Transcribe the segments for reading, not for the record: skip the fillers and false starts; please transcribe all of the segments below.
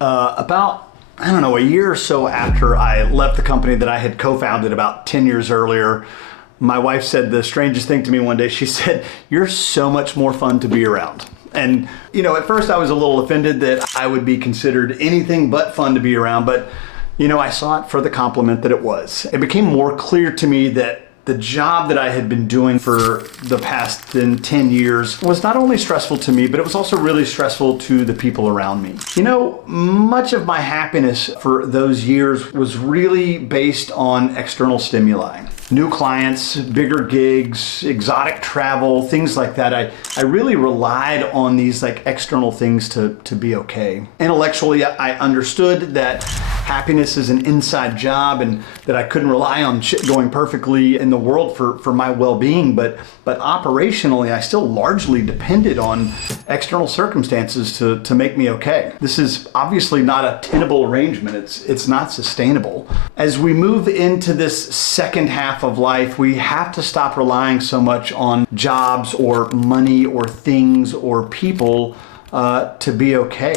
About, I don't know, a year or so after I left the company that I had co-founded about 10 years earlier, my wife said the strangest thing to me one day. She said, "You're so much more fun to be around." And, at first I was a little offended that I would be considered anything but fun to be around, but, I saw it for the compliment that it was. It became more clear to me that the job that I had been doing for the past 10 years was not only stressful to me, but it was also really stressful to the people around me. Much of my happiness for those years was really based on external stimuli. New clients, bigger gigs, exotic travel, things like that. I really relied on these external things to be okay. Intellectually, I understood that happiness is an inside job and that I couldn't rely on shit going perfectly in the world for my well-being, but operationally, I still largely depended on external circumstances to make me okay. This is obviously not a tenable arrangement. It's not sustainable. As we move into this second half of life, we have to stop relying so much on jobs or money or things or people to be okay.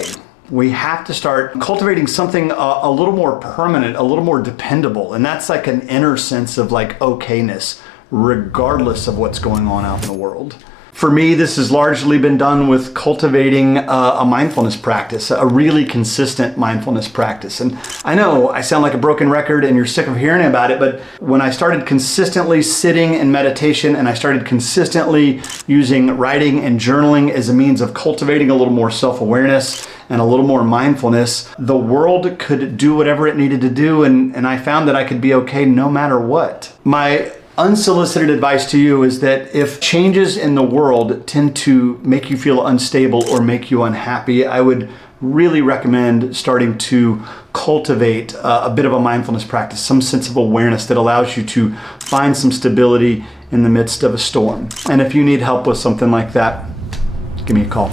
We have to start cultivating something a little more permanent, a little more dependable. And that's like an inner sense of okayness, regardless of what's going on out in the world. For me, this has largely been done with cultivating a mindfulness practice, a really consistent mindfulness practice. And I know I sound like a broken record and you're sick of hearing about it, but when I started consistently sitting in meditation and I started consistently using writing and journaling as a means of cultivating a little more self-awareness and a little more mindfulness, the world could do whatever it needed to do, and I found that I could be okay no matter what. My unsolicited advice to you is that if changes in the world tend to make you feel unstable or make you unhappy, I would really recommend starting to cultivate a bit of a mindfulness practice, some sense of awareness that allows you to find some stability in the midst of a storm. And if you need help with something like that, give me a call.